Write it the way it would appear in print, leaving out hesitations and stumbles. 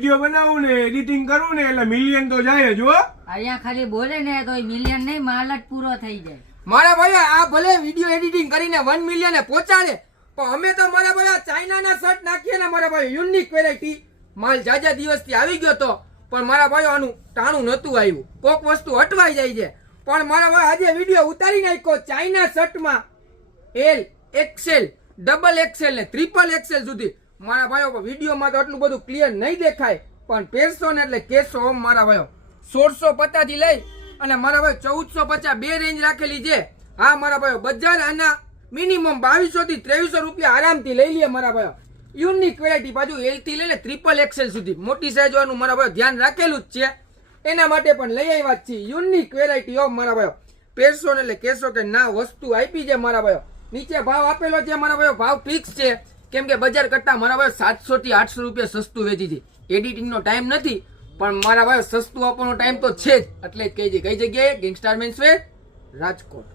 Video બનાવું ને editing કરું ને એટલે મિલિયન તો જાય જ હો. અહીંયા ખાલી બોલે ને તો મિલિયન નહીં, માલ જ પૂરો થઈ જાય. મારા ભાઈ આ ભલે વિડીયો એડિટિંગ કરીને 1 મિલિયન પહોંચાડે, પણ અમે તો મારા ભાઈ ચાઇનાના શર્ટ નાખીએ ને મારા ભાઈ યુનિક વેરાયટી માલ જાજા દિવસથી આવી ગયો તો, પણ મારા ભાઈ આનું ટાણું નતું આવ્યું. કોક વસ્તુ હટવાઈ જાય છે, પણ મારા ભાઈ આજે વિડીયો ઉતારી નાખ્યો ચાઇના શર્ટમાં એલ એક્સેલ ડબલ એક્સેલ ને ટ્રિપલ એક્સેલ સુધી. મારા ભાઈઓ વિડીયોમાં તો આટલું બધું ક્લિયર નહીં દેખાય, પણ પહેરશો ને એટલે કેશો મારા ભાઈઓ. 1650 થી લઈ અને મારા ભાઈ 1450 બે રેન્જ રાખેલી છે. હા મારા ભાઈઓ બજાર આના મિનિમમ 2200 થી 2300 રૂપિયા આરામથી લઈ લે મારા ભાઈઓ. યુનિક વેરાયટી બાજુ એલ થી લઈને ટ્રિપલ એક્સેલ સુધી મોટી સાઈઝ વાળું મારા ભાઈઓ ધ્યાન રાખેલું જ છે. એના માટે પણ લઈ આવ્યા જ છીએ યુનિક વેરાયટી ઓફ મારા ભાઈઓ. પહેરશો ને એટલે કહેશો કે ના વસ્તુ આપી છે મારા ભાઈઓ. નીચે ભાવ આપેલો છે મારા ભાઈઓ, ભાવ ફિક્સ છે, કેમ કે બજાર કરતા મારા ભાઈ 700 થી 800 રૂપિયા સસ્તું વેચી છે. એડિટિંગ નો ટાઈમ નથી, પણ મારા ભાઈ સસ્તું આપવાનો ટાઈમ તો છે જ. એટલે જ કઈ જગ્યાએ ગેંગસ્ટાર મેન્સ વેર રાજકોટ.